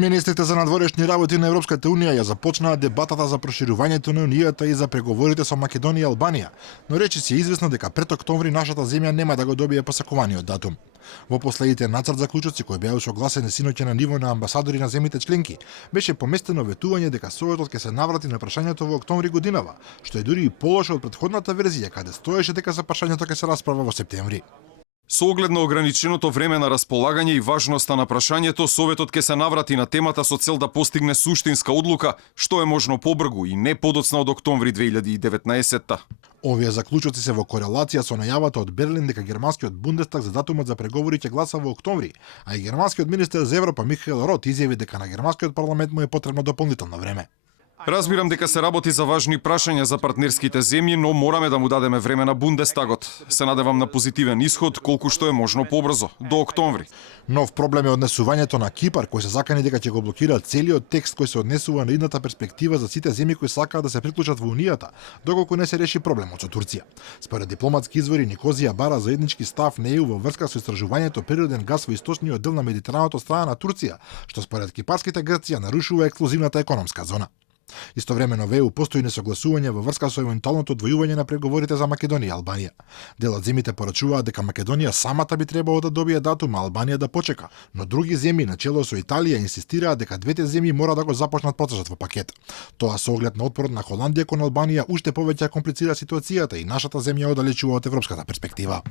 Министрите за надворешни работи на Европската унија ја започнаа дебатата за проширувањето на унијата и за преговорите со Македонија и Албанија, но речиси е известно дека пред октомври нашата земја нема да го добие посакуваниот датум. Во последните нацрт заклучоци кои беа согласени синоќа на ниво на амбасадори на земјите членки, беше поместено ветување дека Советот ќе се наврати на прашањето во октомври годинава, што е дури и полошо од претходната верзија каде стоеше дека за прашањето ќе се расправа во септември. Со оглед на ограниченото време на располагање и важноста на прашањето, Советот ќе се наврати на темата со цел да постигне суштинска одлука, што е можно побргу и не подоцна од октомври 2019. Овие заклучоци се во корелација со најавата од Берлин дека германскиот Бундестаг за датумот за преговори ќе гласа во октомври, а и германскиот министер за Европа Михаел Рот изјави дека на германскиот парламент му е потребно дополнително време. Разбирам дека се работи за важни прашања за партнерските земји, но мораме да му дадеме време на Бундестагот. Се надевам на позитивен исход колку што е можно побрзо, до октомври. Нов проблем е однесувањето на Кипар, кој се закани дека ќе го блокира целиот текст кој се однесува на идната перспектива за сите земји кои сакаат да се приклучат во Унијата, доколку не се реши проблемот со Турција. Според дипломатски извори, Никозија бара заеднички став на ЕУ во врска со истражувањето природен газ во источниот дел на Медитераното од страна на Турција, што според кипарските Грција нарушува ексклузивната економска зона. Истовремено во ЕУ постои несогласување во врска со евентуалното одвојување на преговорите за Македонија и Албанија. Дел од земјите порачуваат дека Македонија самата би требало да добие датум, а Албанија да почека, но други земји начело со Италија инсистираат дека двете земји мора да го започнат процесот во пакет. Тоа со оглед на отпорот на Холандија кон Албанија уште повеќе комплицира ситуацијата и нашата земја оддалечува од европската перспектива.